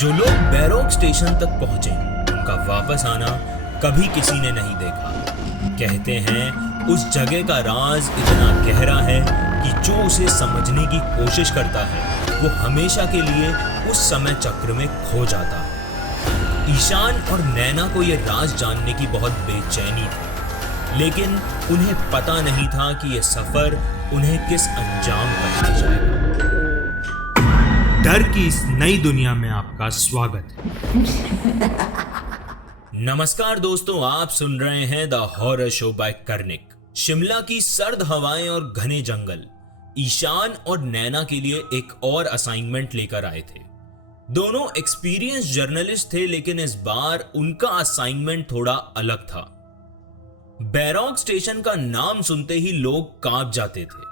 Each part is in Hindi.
जो लोग बैरोक स्टेशन तक पहुंचे उनका वापस आना कभी किसी ने नहीं देखा। कहते हैं उस जगह का राज इतना गहरा है कि जो उसे समझने की कोशिश करता है वो हमेशा के लिए उस समय चक्र में खो जाता है। ईशान और नैना को यह राज जानने की बहुत बेचैनी थी, लेकिन उन्हें पता नहीं था कि यह सफर उन्हें किस अंजाम तक ले जाएगा। डर की इस नई दुनिया में आपका स्वागत है। नमस्कार दोस्तों, आप सुन रहे हैं the horror show by Karnik. Shimla की सर्द हवाएं और घने जंगल ईशान और नैना के लिए एक और असाइनमेंट लेकर आए थे। दोनों एक्सपीरियंस जर्नलिस्ट थे, लेकिन इस बार उनका असाइनमेंट थोड़ा अलग था। बैरोक स्टेशन का नाम सुनते ही लोग कांप जाते थे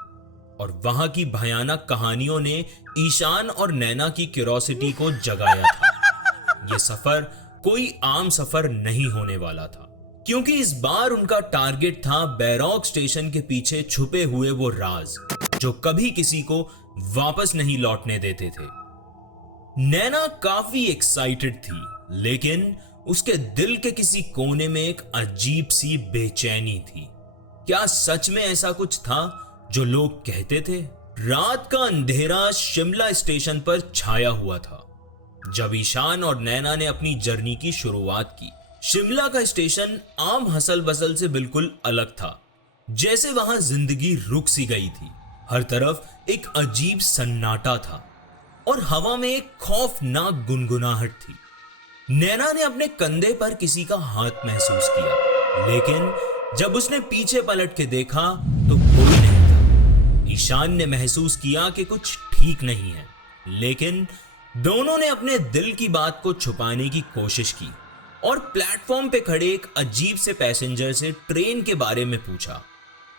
और वहां की भयानक कहानियों ने ईशान और नैना की क्यूरोसिटी को जगाया था। यह सफर कोई आम सफर नहीं होने वाला था, क्योंकि इस बार उनका टारगेट था बैरोक स्टेशन के पीछे छुपे हुए वो राज जो कभी किसी को वापस नहीं लौटने देते थे। नैना काफी एक्साइटेड थी, लेकिन उसके दिल के किसी कोने में एक अजीब सी बेचैनी थी। क्या सच में ऐसा कुछ था जो लोग कहते थे? रात का अंधेरा शिमला स्टेशन पर छाया हुआ था जब ईशान और नैना ने अपनी जर्नी की शुरुआत की। शिमला का स्टेशन आम हसल बसल से बिल्कुल अलग था, जैसे वहां जिंदगी रुक सी गई थी। हर तरफ एक अजीब सन्नाटा था और हवा में एक खौफनाक गुनगुनाहट थी। नैना ने अपने कंधे पर किसी का हाथ महसूस किया, लेकिन जब उसने पीछे पलट के देखा तो कोई नहीं था। ईशान ने महसूस किया कि कुछ ठीक नहीं है, लेकिन दोनों ने अपने दिल की बात को छुपाने की कोशिश की और प्लेटफॉर्म पे खड़े एक अजीब से पैसेंजर से ट्रेन के बारे में पूछा।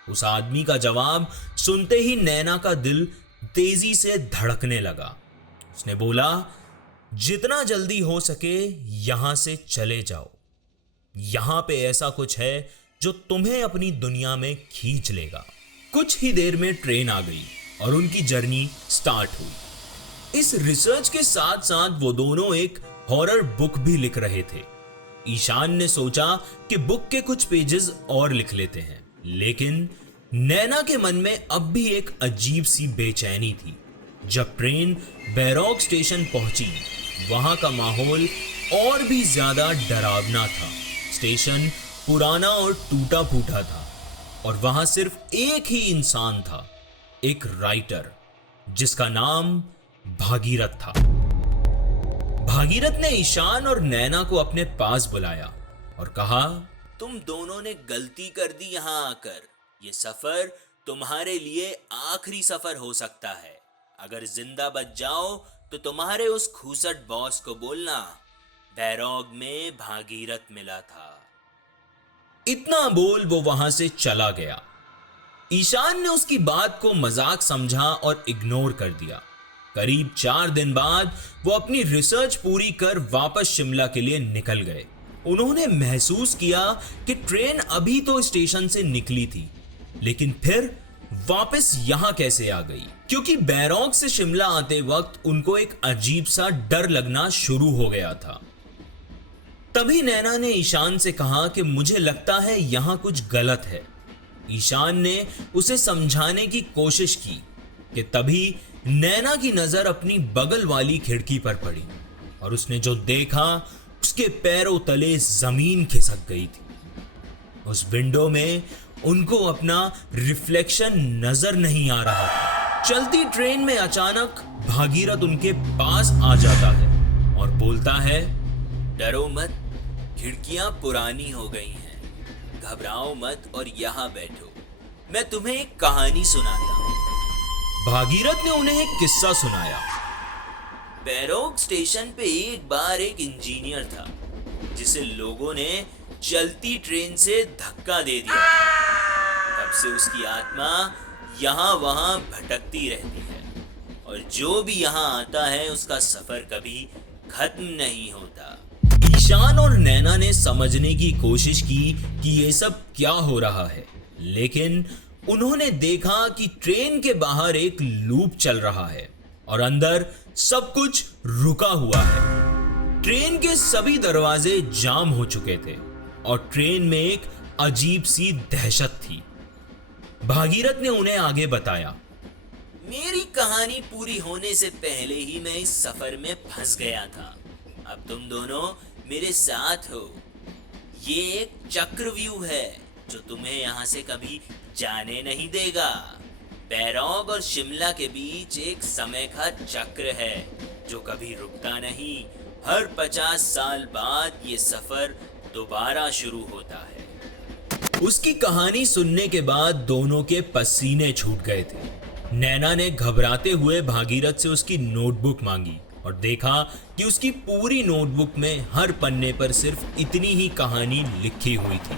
उस आदमी का जवाब सुनते ही नैना का दिल तेजी से धड़कने लगा। उसने बोला, जितना जल्दी हो सके यहां से चले जाओ। यहां पे ऐसा कुछ है जो तुम्हें अपनी दुनिया में खींच लेगा। कुछ ही देर में ट्रेन आ गई और उनकी जर्नी स्टार्ट हुई। इस रिसर्च के साथ साथ वो दोनों एक हॉरर बुक भी लिख रहे थे। ईशान ने सोचा कि बुक के कुछ पेजेस और लिख लेते हैं, लेकिन नैना के मन में अब भी एक अजीब सी बेचैनी थी। जब ट्रेन बैरोक स्टेशन पहुंची, वहां का माहौल और भी ज्यादा डरावना था। स्टेशन पुराना और टूटा फूटा था और वहां सिर्फ एक ही इंसान था, एक राइटर जिसका नाम भागीरथ था। भागीरथ ने ईशान और नैना को अपने पास बुलाया और कहा, तुम दोनों ने गलती कर दी यहां आकर। यह सफर तुम्हारे लिए आखिरी सफर हो सकता है। अगर जिंदा बच जाओ तो तुम्हारे उस खूसट बॉस को बोलना बैरोक में भागीरथ मिला था। इतना बोल वो वहां से चला गया। ईशान ने उसकी बात को मजाक समझा और इग्नोर कर दिया। करीब 4 दिन बाद वो अपनी रिसर्च पूरी कर वापस शिमला के लिए निकल गए। उन्होंने महसूस किया कि ट्रेन अभी तो स्टेशन से निकली थी, लेकिन फिर वापस यहां कैसे आ गई? क्योंकि बैरोक से शिमला आते वक्त उनको एक अजीब सा डर लगना शुरू हो गया था। तभी नैना ने ईशान से कहा कि मुझे लगता है यहां कुछ गलत है। ईशान ने उसे समझाने की कोशिश की कि तभी नैना की नजर अपनी बगल वाली खिड़की पर पड़ी और उसने जो देखा उसके पैरों तले जमीन खिसक गई थी। उस विंडो में उनको अपना रिफ्लेक्शन नजर नहीं आ रहा था। चलती ट्रेन में अचानक भागीरथ उनके पास आ जाता है और बोलता है, डरो मत, खिड़कियां पुरानी हो गई हैं। घबराओ मत और यहां बैठो, मैं तुम्हें एक कहानी सुनाता हूं। भागीरथ ने उन्हें एक किस्सा सुनाया। बैरोक स्टेशन पे एक बार एक इंजीनियर था जिसे लोगों ने चलती ट्रेन से धक्का दे दिया। तब से उसकी आत्मा यहाँ वहां भटकती रहती है और जो भी यहाँ आता है उसका सफर कभी खत्म नहीं होता। ईशान और नैना ने समझने की कोशिश की कि ये सब क्या हो रहा है, लेकिन उन्होंने देखा कि ट्रेन के बाहर एक लूप चल रहा है और अंदर सब कुछ रुका हुआ है। ट्रेन के सभी दरवाजे जाम हो चुके थे और ट्रेन में एक अजीब सी दहशत थी। भागीरथ ने उन्हें आगे बताया, मेरी कहानी पूरी होने से पहले ही मैं इस सफर में फंस गया था। अब तुम दोनों मेरे साथ हो। ये एक चक्रव्यूह है जो तुम्हें यहाँ से कभी जाने नहीं देगा। बैरॉग और शिमला के बीच एक समय का चक्र है जो कभी रुकता नहीं। हर 50 साल बाद ये सफर दोबारा शुरू होता है। उसकी कहानी सुनने के बाद दोनों के पसीने छूट गए थे। नैना ने घबराते हुए भागीरथ से उसकी नोटबुक मांगी और देखा कि उसकी पूरी नोटबुक में हर पन्ने पर सिर्फ इतनी ही कहानी लिखी हुई थी।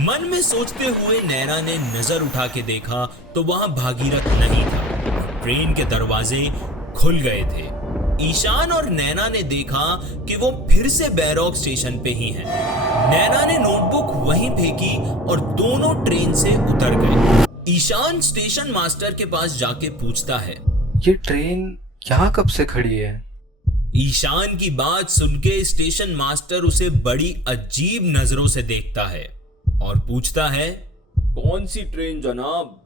मन में सोचते हुए नैना ने नजर उठा के देखा तो वहां भागीरथ नहीं था। ट्रेन के दरवाजे खुल गए थे। ईशान और नैना ने देखा कि वो फिर से बैरॉग स्टेशन पे ही हैं। नैना ने नोटबुक वहीं फेंकी और दोनों ट्रेन से उतर गए। ईशान स्टेशन मास्टर के पास जाके पूछता है, ये ट्रेन यहाँ कब से खड़ी है? ईशान की बात सुन के स्टेशन मास्टर उसे बड़ी अजीब नजरों से देखता है और पूछता है, कौन सी ट्रेन जनाब?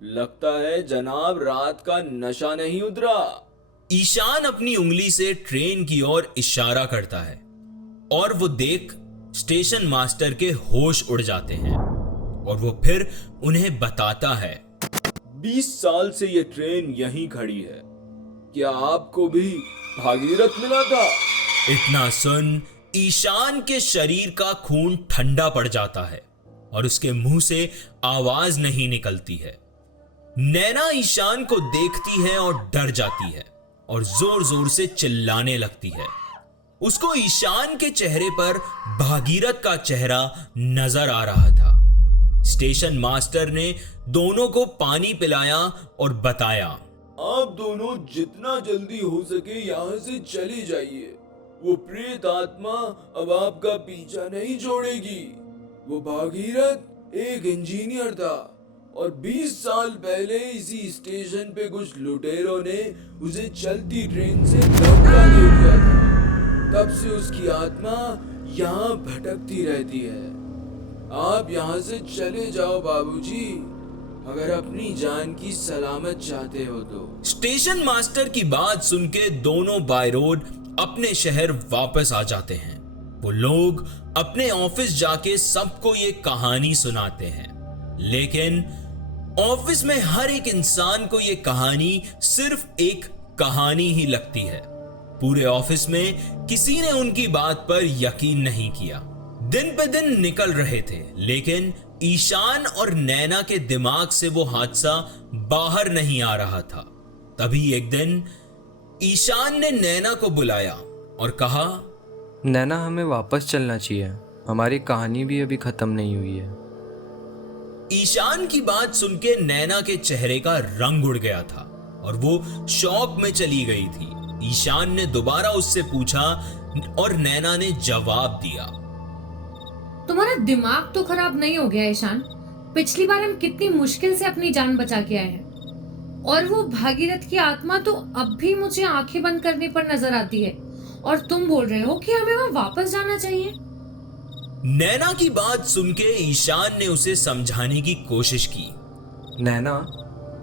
लगता है जनाब रात का नशा नहीं उतरा। ईशान अपनी उंगली से ट्रेन की ओर इशारा करता है और वो देख स्टेशन मास्टर के होश उड़ जाते हैं और वो फिर उन्हें बताता है, 20 साल से ये ट्रेन यहीं खड़ी है। क्या आपको भी भागीरथ मिला था? इतना सुन ईशान के शरीर का खून ठंडा पड़ जाता है और उसके मुंह से आवाज नहीं निकलती है। नैना ईशान को देखती है और डर जाती है और जोर जोर से चिल्लाने लगती है। उसको ईशान के चेहरे पर भागीरथ का चेहरा नजर आ रहा था। स्टेशन मास्टर ने दोनों को पानी पिलाया और बताया, आप दोनों जितना जल्दी हो सके यहाँ से चले जाइए। वो प्रेत आत्मा अब आपका पीछा नहीं छोड़ेगी। वो भागीरथ एक इंजीनियर था और 20 साल पहले इसी स्टेशन पे कुछ लुटेरों ने उसे चलती ट्रेन से धक्का दे दिया था। तब से उसकी आत्मा यहाँ भटकती रहती है। आप यहाँ से चले जाओ बाबूजी, अगर अपनी जान की सलामत चाहते हो तो। स्टेशन मास्टर की बात सुन के दोनों बाय रोड अपने शहर वापस आ जाते हैं। वो लोग अपने ऑफिस जाके सबको ये कहानी सुनाते हैं, लेकिन ऑफिस में हर एक इंसान को ये कहानी सिर्फ एक कहानी ही लगती है। पूरे ऑफिस में किसी ने उनकी बात पर यकीन नहीं किया। दिन पे दिन निकल रहे थे, लेकिन ईशान और नैना के दिमाग से वो हादसा बाहर नहीं आ रहा था। तभी एक दिन ईशान ने नैना को बुलाया और कहा, नैना, हमें वापस चलना चाहिए। हमारी कहानी भी अभी खत्म नहीं हुई है। ईशान की बात सुन के नैना के चेहरे का रंग उड़ गया था और वो शौक में चली गई थी। ईशान ने दोबारा उससे पूछा और नैना ने जवाब दिया, तुम्हारा दिमाग तो खराब नहीं हो गया ईशान? पिछली बार हम कितनी मुश्किल से अपनी जान बचा के आए हैं और वो भागीरथ की आत्मा तो अब भी मुझे आंखें बंद करने पर नजर आती है और तुम बोल रहे हो कि हमें वहां वापस जाना चाहिए। नैना की बात सुन के ईशान ने उसे समझाने की कोशिश की। नैना,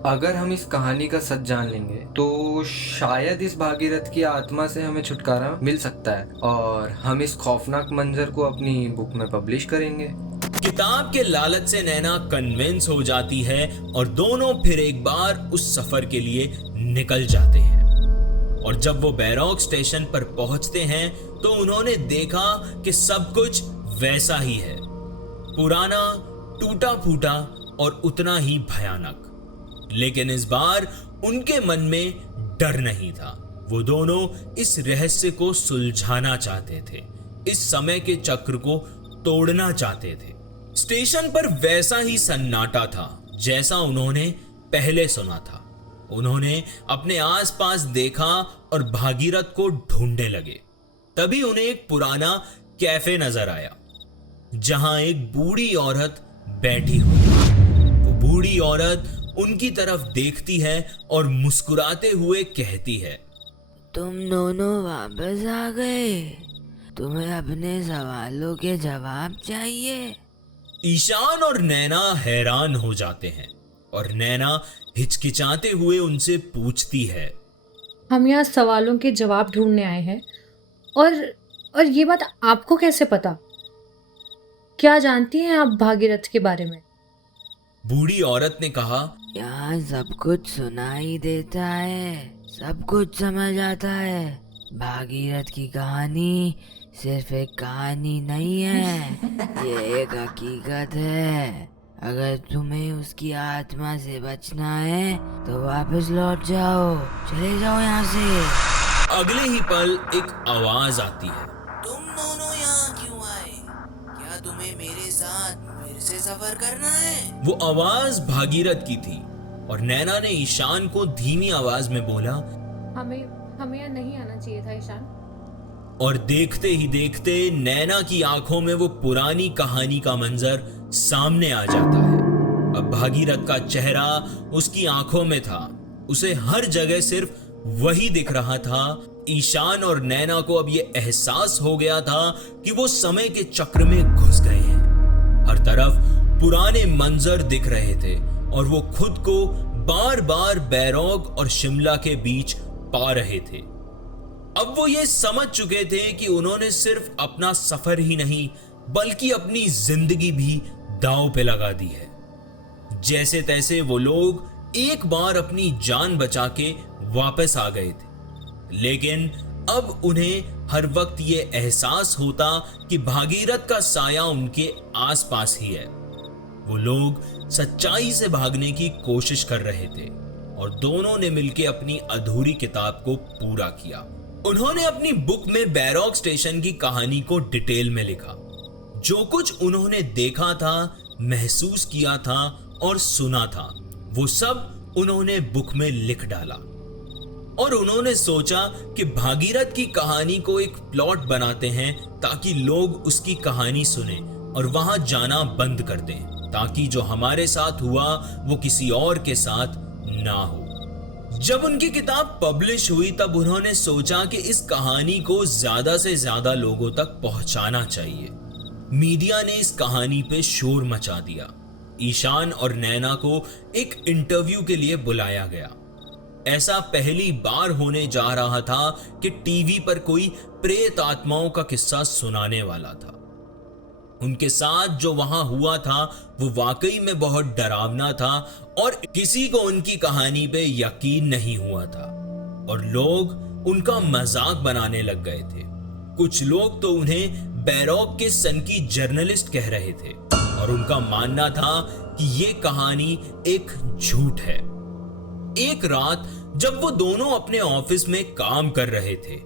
अगर हम इस कहानी का सच जान लेंगे तो शायद इस भागीरथ की आत्मा से हमें छुटकारा मिल सकता है और हम इस खौफनाक मंजर को अपनी बुक में पब्लिश करेंगे। किताब के लालच से नैना कन्विंस हो जाती है और दोनों फिर एक बार उस सफर के लिए निकल जाते हैं। और जब वो बैरॉग स्टेशन पर पहुंचते हैं तो उन्होंने देखा कि सब कुछ वैसा ही है, पुराना, टूटा फूटा और उतना ही भयानक। लेकिन इस बार उनके मन में डर नहीं था। वो दोनों इस रहस्य को सुलझाना चाहते थे, इस समय के चक्र को तोड़ना चाहते थे। स्टेशन पर वैसा ही सन्नाटा था जैसा उन्होंने पहले सुना था। उन्होंने अपने आसपास देखा और भागीरथ को ढूंढने लगे। तभी उन्हें एक पुराना कैफे नजर आया जहां एक बूढ़ी औरत बैठी हुई है। वो बूढ़ी औरत उनकी तरफ देखती है और मुस्कुराते हुए कहती है, तुम दोनों वापस आ गए। तुम्हें अपने सवालों के जवाब चाहिए? ईशान और नैना हैरान हो जाते हैं और नैना हिचकिचाते हुए उनसे पूछती है, हम यहाँ सवालों के जवाब ढूंढने आए हैं और ये बात आपको कैसे पता? क्या जानती हैं आप भागीरथ के बारे में? बूढ़ी औरत ने कहा, यहाँ सब कुछ सुनाई देता है, सब कुछ समझ आता है। भागीरथ की कहानी सिर्फ एक कहानी नहीं है, ये एक हकीकत है। अगर तुम्हें उसकी आत्मा से बचना है तो वापस लौट जाओ, चले जाओ यहाँ से। अगले ही पल एक आवाज आती है, तुम दोनों यहाँ क्यों आए? क्या तुम्हें मेरे साथ फिर से सफर करना है? वो आवाज भागीरथ की थी और नैना ने ईशान को धीमी आवाज में बोला, हमें यहाँ नहीं आना चाहिए था ईशान। और देखते ही देखते नैना की आंखों में वो पुरानी कहानी का मंजर सामने आ जाता है। अब भागीरथ का चेहरा उसकी आंखों में था, उसे हर जगह सिर्फ वही दिख रहा था। ईशान और नैना को अब ये एहसास हो गया था कि वो समय के चक्र में घुस गए हैं। हर तरफ पुराने मंजर दिख रहे थे और वो खुद को बार बार बैरोग और शिमला के बीच पा रहे थे। अब वो ये समझ चुके थे कि उन्होंने सिर्फ अपना सफर ही नहीं बल्कि अपनी जिंदगी भी दांव पे लगा दी है। जैसे तैसे वो लोग एक बार अपनी जान बचा के वापस आ गए थे, लेकिन अब उन्हें हर वक्त ये एहसास होता कि भागीरथ का साया उनके आसपास ही है। वो लोग सच्चाई से भागने की कोशिश कर रहे थे और दोनों ने मिलकर अपनी अधूरी किताब को पूरा किया। उन्होंने अपनी बुक में बैरोग स्टेशन की कहानी को डिटेल में लिखा। जो कुछ उन्होंने देखा था, महसूस किया था और सुना था, वो सब उन्होंने बुक में लिख डाला। और उन्होंने सोचा कि भागीरथ की कहानी को एक प्लॉट बनाते हैं ताकि लोग उसकी कहानी सुने और वहां जाना बंद कर दें, ताकि जो हमारे साथ हुआ वो किसी और के साथ ना हो। जब उनकी किताब पब्लिश हुई तब उन्होंने सोचा कि इस कहानी को ज्यादा से ज्यादा लोगों तक पहुंचाना चाहिए। मीडिया ने इस कहानी पे शोर मचा दिया। ईशान और नैना को एक इंटरव्यू के लिए बुलाया गया। ऐसा पहली बार होने जा रहा था कि टीवी पर कोई प्रेत आत्माओं का किस्सा सुनाने वाला था। उनके साथ जो वहां हुआ था वो वाकई में बहुत डरावना था और किसी को उनकी कहानी पे यकीन नहीं हुआ था और लोग उनका मजाक बनाने लग गए थे। कुछ लोग तो उन्हें बैरोग के सन की जर्नलिस्ट कह रहे थे और उनका मानना था कि ये कहानी एक झूठ है। एक रात जब वो दोनों अपने ऑफिस में काम कर रहे थे,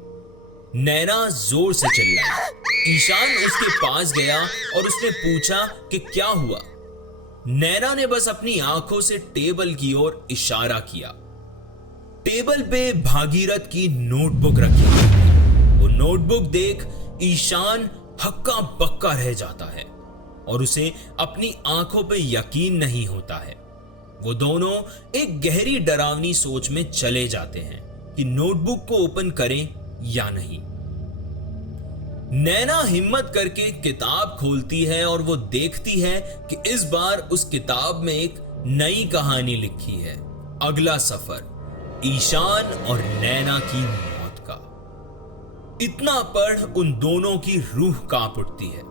नैना जोर से चिल्लाई। ईशान उसके पास गया और उसने पूछा कि क्या हुआ। नैना ने बस अपनी आंखों से टेबल की ओर इशारा किया। टेबल पे भागीरथ की नोटबुक रखी थी। वो नोटबुक देख ईशान हक्का बक्का रह जाता है और उसे अपनी आंखों पे यकीन नहीं होता है। वो दोनों एक गहरी डरावनी सोच में चले जाते हैं कि नोटबुक को ओपन करें या नहीं। नैना हिम्मत करके किताब खोलती है और वो देखती है कि इस बार उस किताब में एक नई कहानी लिखी है, अगला सफर, ईशान और नैना की मौत का। इतना पढ़ उन दोनों की रूह कांप उठती है।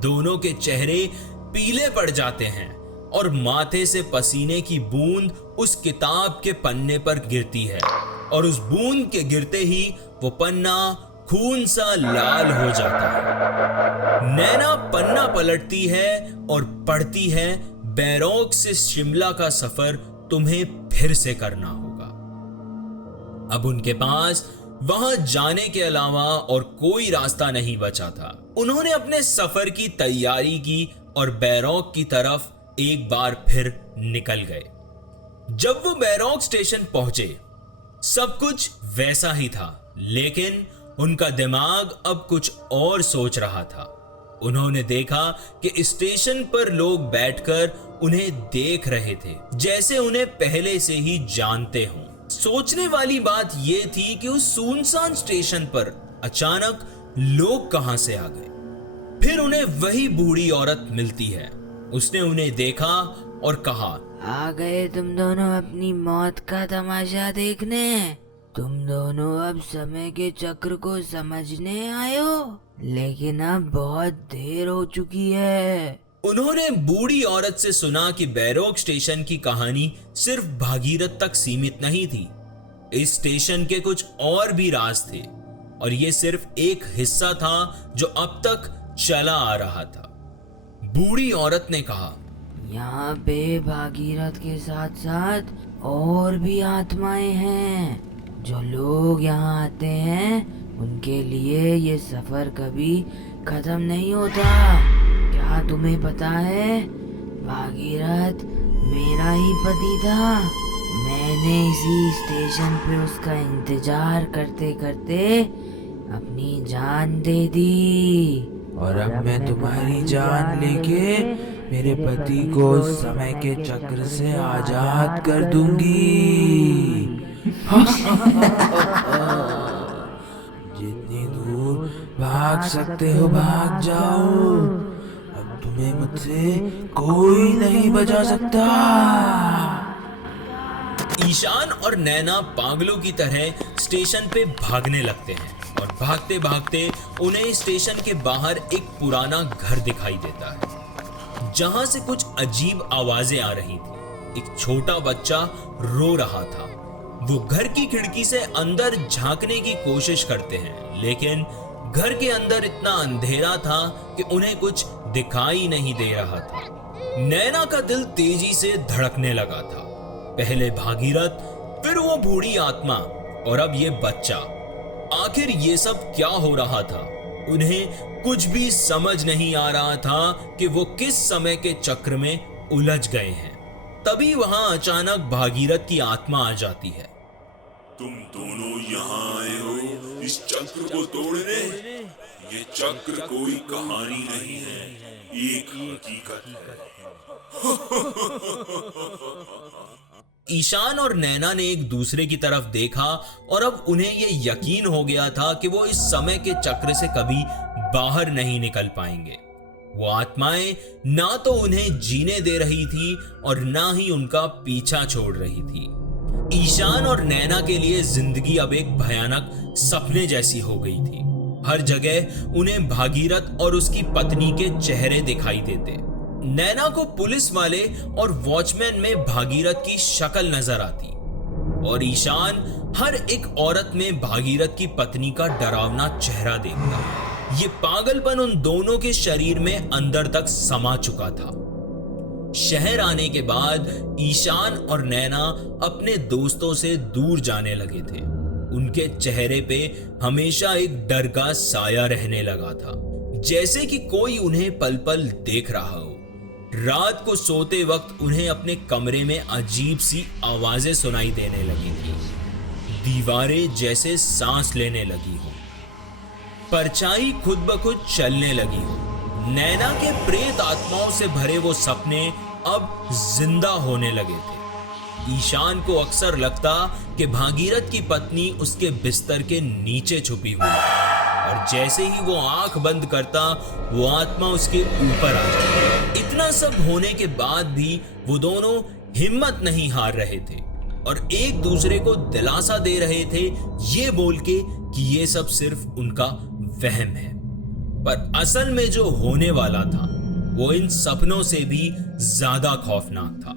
दोनों के चेहरे पीले पड़ जाते हैं और माथे से पसीने की बूंद उस किताब के पन्ने पर गिरती है और उस बूंद के गिरते ही वो पन्ना खून सा लाल हो जाता है। नैना पन्ना पलटती है और पढ़ती है, बैरोग से शिमला का सफर तुम्हें फिर से करना होगा। अब उनके पास वहां जाने के अलावा और कोई रास्ता नहीं बचा था। उन्होंने अपने सफर की तैयारी की और बैरोग की तरफ एक बार फिर निकल गए। जब वो बैरोग स्टेशन पहुंचे, सब कुछ वैसा ही था, लेकिन उनका दिमाग अब कुछ और सोच रहा था। उन्होंने देखा कि स्टेशन पर लोग बैठकर उन्हें देख रहे थे, जैसे उन्हें पहले से ही जानते हों। सोचने वाली बात यह थी कि उस सुनसान स्टेशन पर अचानक लोग कहां से आ गए। फिर उन्हें वही बूढ़ी औरत मिलती है। उसने उन्हें देखा और कहा, आ गए तुम दोनों अपनी मौत का तमाशा देखने। तुम दोनों अब समय के चक्र को समझने आए हो, लेकिन अब बहुत देर हो चुकी है। उन्होंने बूढ़ी औरत से सुना कि बैरोक स्टेशन की कहानी सिर्फ भागीरथ तक सीमित नहीं थी। इस स्टेशन के कुछ और भी राज थे और ये सिर्फ एक हिस्सा था जो अब तक चला आ रहा था। बूढ़ी औरत ने कहा, यहाँ पे भागीरथ के साथ साथ और भी आत्माएं हैं। जो लोग यहाँ आते हैं उनके लिए ये सफर कभी खत्म नहीं होता। क्या तुम्हें पता है, भागीरथ मेरा ही पति था। मैंने इसी स्टेशन पे उसका इंतजार करते करते अपनी जान दे दी। और अब मैं तुम्हारी जान लेके मेरे पति को समय के चक्र से आजाद कर दूंगी। जितनी दूर भाग सकते हो भाग जाओ। अब तुम्हें मुझसे कोई नहीं बचा सकता। ईशान और नैना पागलों की तरह स्टेशन पे भागने लगते हैं और भागते भागते उन्हें स्टेशन के बाहर एक पुराना घर दिखाई देता है, जहां से कुछ अजीब आवाजें आ रही थी। एक छोटा बच्चा रो रहा था। वो घर की खिड़की से अंदर झांकने की कोशिश करते हैं, लेकिन घर के अंदर इतना अंधेरा था कि उन्हें कुछ दिखाई नहीं दे रहा था। नैना का दिल तेजी से धड़कने लगा था। पहले भागीरथ, फिर वो बूढ़ी आत्मा और अब ये बच्चा। आखिर ये सब क्या हो रहा था? उन्हें कुछ भी समझ नहीं आ रहा था कि वो किस समय के चक्र में उलझ गए हैं। तभी वहां अचानक भागीरथ की आत्मा आ जाती है। तुम दोनों यहाँ आए हो इस चक्र को तोड़ने। ये चक्र कोई कहानी नहीं है, एक हकीकत है। ईशान और नैना ने एक दूसरे की तरफ देखा और अब उन्हें यह यकीन हो गया था कि वो इस समय के चक्र से कभी बाहर नहीं निकल पाएंगे। वो आत्माएं ना तो उन्हें जीने दे रही थी और ना ही उनका पीछा छोड़ रही थी। ईशान और नैना के लिए जिंदगी अब एक भयानक सपने जैसी हो गई थी। हर जगह उन्हें भागीरथ और उसकी पत्नी के चेहरे दिखाई देते। नैना को पुलिस वाले और वॉचमैन में भागीरथ की शक्ल नजर आती और ईशान हर एक औरत में भागीरथ की पत्नी का डरावना चेहरा देखता। ये पागलपन उन दोनों के शरीर में अंदर तक समा चुका था। शहर आने के बाद ईशान और नैना अपने दोस्तों से दूर जाने लगे थे। उनके चेहरे पे हमेशा एक डर का साया रहने लगा था, जैसे कि कोई उन्हें पल पल देख रहा हो। रात को सोते वक्त उन्हें अपने कमरे में अजीब सी आवाजें सुनाई देने लगी थी। दीवारें जैसे सांस लेने लगी हो, परछाई खुद ब खुद चलने लगी हो। नैना के प्रेत आत्माओं से भरे वो सपने अब जिंदा होने लगे थे। ईशान को अक्सर लगता कि भागीरथ की पत्नी उसके बिस्तर के नीचे छुपी हुई है और जैसे ही वो आंख बंद करता वो आत्मा उसके ऊपर आ जाती। इतना सब होने के बाद भी वो दोनों हिम्मत नहीं हार रहे थे और एक दूसरे को दिलासा दे रहे थे, ये बोल के कि ये सब सिर्फ उनका वहम है। पर असल में जो होने वाला था वो इन सपनों से भी ज्यादा खौफनाक था।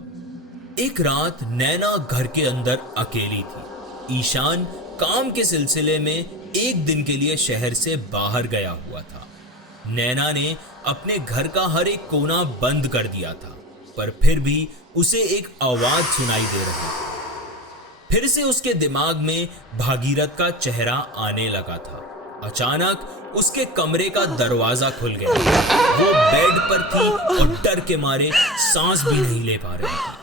एक रात नैना घर के अंदर अकेली थी। ईशान काम के सिलसिले में एक दिन के लिए शहर से बाहर गया हुआ था। नैना ने अपने घर का हर एक कोना बंद कर दिया था, पर फिर भी उसे एक आवाज सुनाई दे रही थी। फिर से उसके दिमाग में भागीरथ का चेहरा आने लगा था। अचानक उसके कमरे का दरवाजा खुल गया। वो बेड पर थी और डर के मारे सांस भी नहीं ले पा रही थी।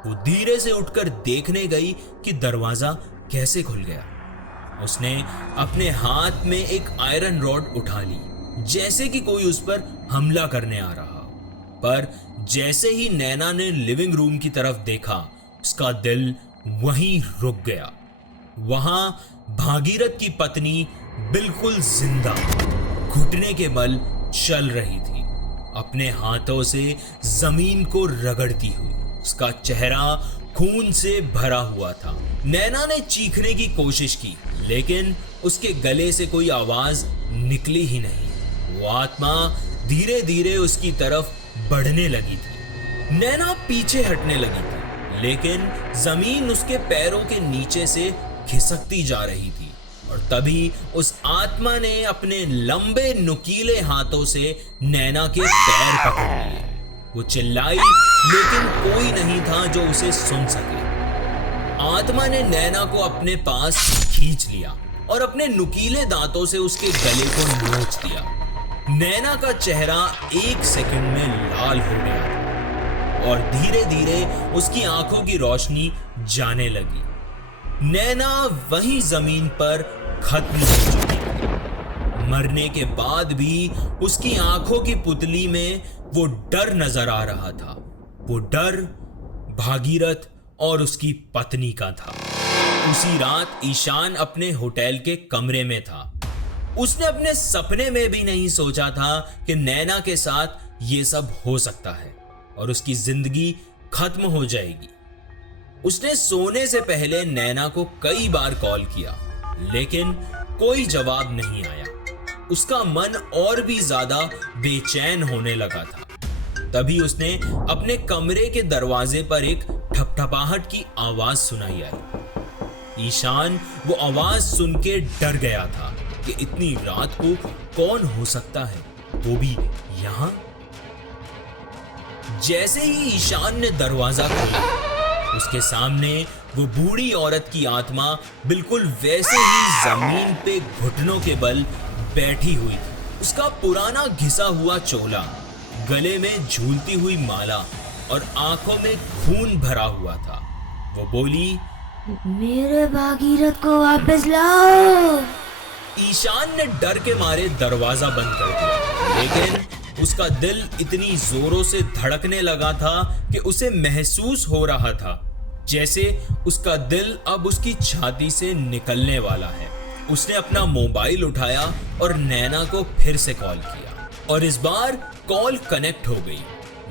वो धीरे से उठकर देखने गई कि दरवाजा कैसे खुल गया। उसने अपने हाथ में एक आयरन रॉड उठा ली, जैसे कि कोई उस पर हमला करने आ रहा। पर जैसे ही नैना ने लिविंग रूम की तरफ देखा, उसका दिल वहीं रुक गया। वहां भागीरथ की पत्नी बिल्कुल जिंदा घुटने के बल चल रही थी, अपने हाथों से जमीन को रगड़ती हुई। उसका चेहरा खून से भरा हुआ था। नैना ने चीखने की कोशिश की, लेकिन उसके गले से कोई आवाज निकली ही नहीं। वो आत्मा धीरे धीरे उसकी तरफ बढ़ने लगी थी। नैना पीछे हटने लगी थी, लेकिन जमीन उसके पैरों के नीचे से खिसकती जा रही थी। और तभी उस आत्मा ने अपने लंबे नुकीले हाथों से नैना के पैर पकड़ लिए। वो चिल्लाई, लेकिन कोई नहीं था जो उसे सुन सके। आत्मा ने नैना को अपने पास खींच लिया और अपने नुकीले दांतों से उसके गले को नोच दिया। नैना का चेहरा 1 सेकंड में लाल हो गया और धीरे धीरे उसकी आंखों की रोशनी जाने लगी। नैना वहीं जमीन पर खत्म हो चुकी थी। मरने के बाद भी उसकी आंखों की पुतली में वो डर नजर आ रहा था। वो डर भागीरथ और उसकी पत्नी का था। उसी रात ईशान अपने होटल के कमरे में था। उसने अपने सपने में भी नहीं सोचा था कि नैना के साथ ये सब हो सकता है और उसकी जिंदगी खत्म हो जाएगी। उसने सोने से पहले नैना को कई बार कॉल किया, लेकिन कोई जवाब नहीं आया। उसका मन और भी ज्यादा बेचैन होने लगा था। तभी उसने अपने कमरे के दरवाजे पर एक ठपठपाहट की आवाज सुनाई आई। ईशान वो आवाज सुन के डर गया था कि इतनी रात को कौन हो सकता है, वो भी यहां। जैसे ही ईशान ने दरवाजा खोला, उसके सामने वो बूढ़ी औरत की आत्मा बिल्कुल वैसे ही जमीन पे घुटनों के बल बैठी हुई थी। उसका पुराना घिसा हुआ चोला, गले में झूलती हुई माला और आंखों में खून भरा हुआ था। वो बोली, मेरे भागीरथ को वापस लाओ। ईशान ने डर के मारे दरवाजा बंद कर दिया, लेकिन उसका दिल इतनी जोरों से धड़कने लगा था कि उसे महसूस हो रहा था जैसे उसका दिल अब उसकी छाती से निकलने वाला है। उसने अपना मोबाइल उठाया और नैना को फिर से कॉल किया और इस बार कॉल कनेक्ट हो गई,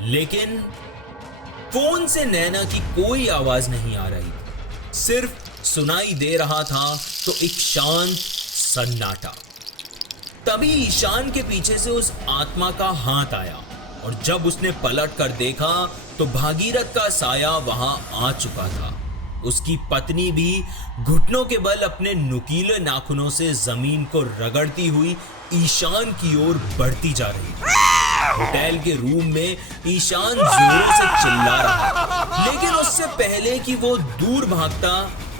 लेकिन फोन से नैना की कोई आवाज नहीं आ रही थी। सिर्फ सुनाई दे रहा था तो एक शांत सन्नाटा। तभी ईशान के पीछे से उस आत्मा का हाथ आया और जब उसने पलट कर देखा तो भागीरथ का साया वहां आ चुका था। उसकी पत्नी भी घुटनों के बल अपने नुकीले नाखूनों से जमीन को रगड़ती हुई ईशान की ओर बढ़ती जा रही थी। होटल के रूम में ईशान जोरों से चिल्ला रहा था, लेकिन उससे पहले कि वो दूर भागता,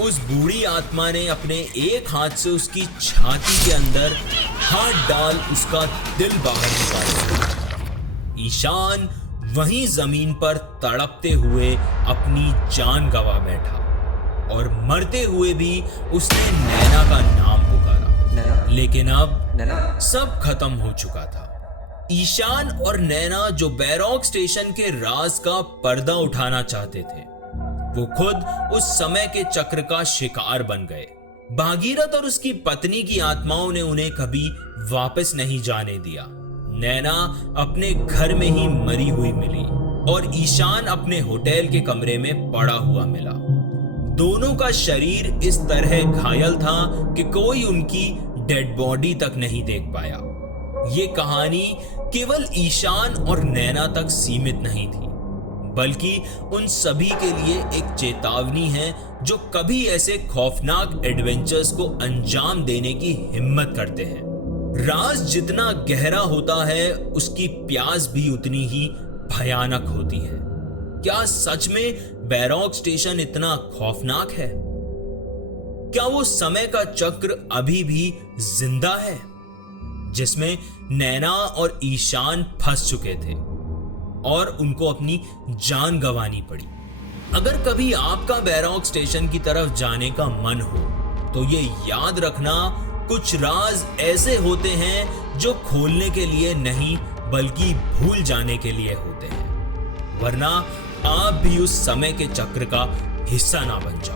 उस बूढ़ी आत्मा ने अपने एक हाथ से उसकी छाती के अंदर हाथ डाल उसका दिल बाहर निकाल दिया। ईशान वहीं जमीन पर तड़पते हुए अपनी जान गंवा बैठा और मरते हुए भी उसने नैना का नाम पुकारा, लेकिन अब सब खत्म हो चुका था। ईशान और नैना जो बैरॉक स्टेशन के राज का पर्दा उठाना चाहते थे, वो खुद उस समय के चक्र का शिकार बन गए। भागीरथ और उसकी पत्नी की आत्माओं ने उन्हें कभी वापस नहीं जाने दिया। नैना अपने घर में ही मरी हुई मिली और ईशान अपने होटल के कमरे में पड़ा हुआ मिला। दोनों का शरीर इस तरह घायल था कि कोई उनकी डेड बॉडी तक नहीं देख पाया। ये कहानी केवल ईशान और नैना तक सीमित नहीं थी, बल्कि उन सभी के लिए एक चेतावनी है जो कभी ऐसे खौफनाक एडवेंचर्स को अंजाम देने की हिम्मत करते हैं। राज जितना गहरा होता है, उसकी प्यास भी उतनी ही भयानक होती है। क्या सच में बैरॉक स्टेशन इतना खौफनाक है? क्या वो समय का चक्र अभी भी जिंदा है जिसमें नैना और ईशान फंस चुके थे और उनको अपनी जान गंवानी पड़ी? अगर कभी आपका बैरॉक स्टेशन की तरफ जाने का मन हो तो ये याद रखना, कुछ राज ऐसे होते हैं जो खोलने के लिए नहीं बल्कि भूल जाने के लिए होते हैं, वरना आप भी उस समय के चक्र का हिस्सा ना बन जाओ।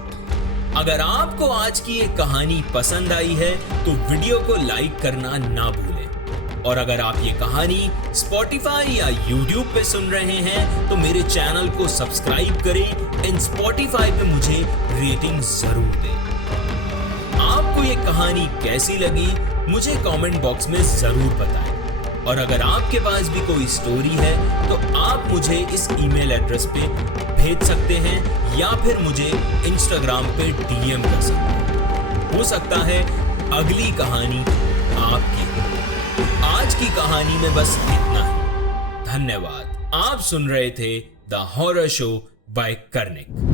अगर आपको आज की ये कहानी पसंद आई है तो वीडियो को लाइक करना ना भूलें। और अगर आप ये कहानी Spotify या YouTube पे सुन रहे हैं तो मेरे चैनल को सब्सक्राइब करें एंड Spotify पे मुझे रेटिंग जरूर दें। आपको ये कहानी कैसी लगी मुझे कमेंट बॉक्स में जरूर बताएं। और अगर आपके पास भी कोई स्टोरी है तो आप मुझे इस ईमेल एड्रेस पे भेज सकते हैं या फिर मुझे इंस्टाग्राम पे डीएम कर सकते हैं। हो सकता है अगली कहानी आपकी हो। आज की कहानी में बस इतना ही। धन्यवाद। आप सुन रहे थे the horror show by Karnik.